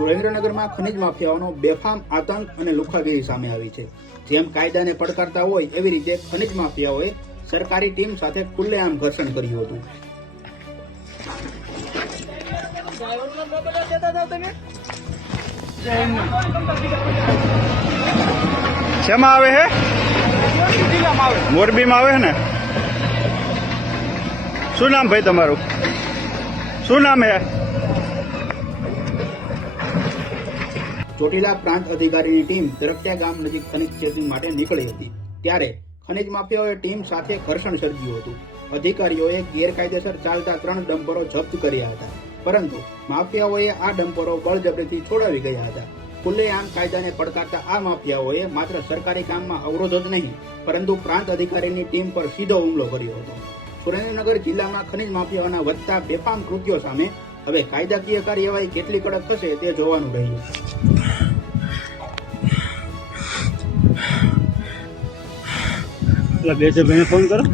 સુરેન્દ્રનગરમાં ખનિજ માફિયાઓનો બેફામ, આતંક અને લુખાગીરી સામે આવી છે. જેમ કાયદાને પડકારતા હોય, એવી રીતે ખનિજ માફિયાઓએ સરકારી ટીમ સાથે ખુલ્લેઆમ ઘર્ષણ કર્યું હતું. શેમાં આવે હે? મોરબીમાં આવે ને? શું નામ ભાઈ તમારું? શું નામ હે? ચોટીલા પ્રાંત અધિકારીની ટીમ તરકટિયા ગામ નજીક ખનિજ ચેકિંગ માટે નીકળી હતી. ત્યારે ખનિજ માફિયાઓએ ટીમ સાથે ઘર્ષણ સર્જ્યું હતું. અધિકારીઓએ ગેરકાયદેસર ચાલતા ત્રણ ડમ્પરો જપ્ત કર્યા હતા. પરંતુ માફિયાઓએ આ ડમ્પરો બળજબરીથી છોડાવી ગયા હતા. ખુલ્લેઆમ કાયદાને પડકારતા આ માફિયાઓએ માત્ર સરકારી કામમાં અવરોધ જ નહીં, પરંતુ પ્રાંત અધિકારીની ટીમ પર સીધો હુમલો કર્યો હતો. સુરેન્દ્રનગર જિલ્લામાં ખનિજ માફિયાઓના વધતા બેફામ કૃત્યો સામે હવે કાયદાકીય કાર્યવાહી કેટલી કડક થશે તે જોવાનું રહ્યું. એટલે બે ભાઈને ફોન કરો.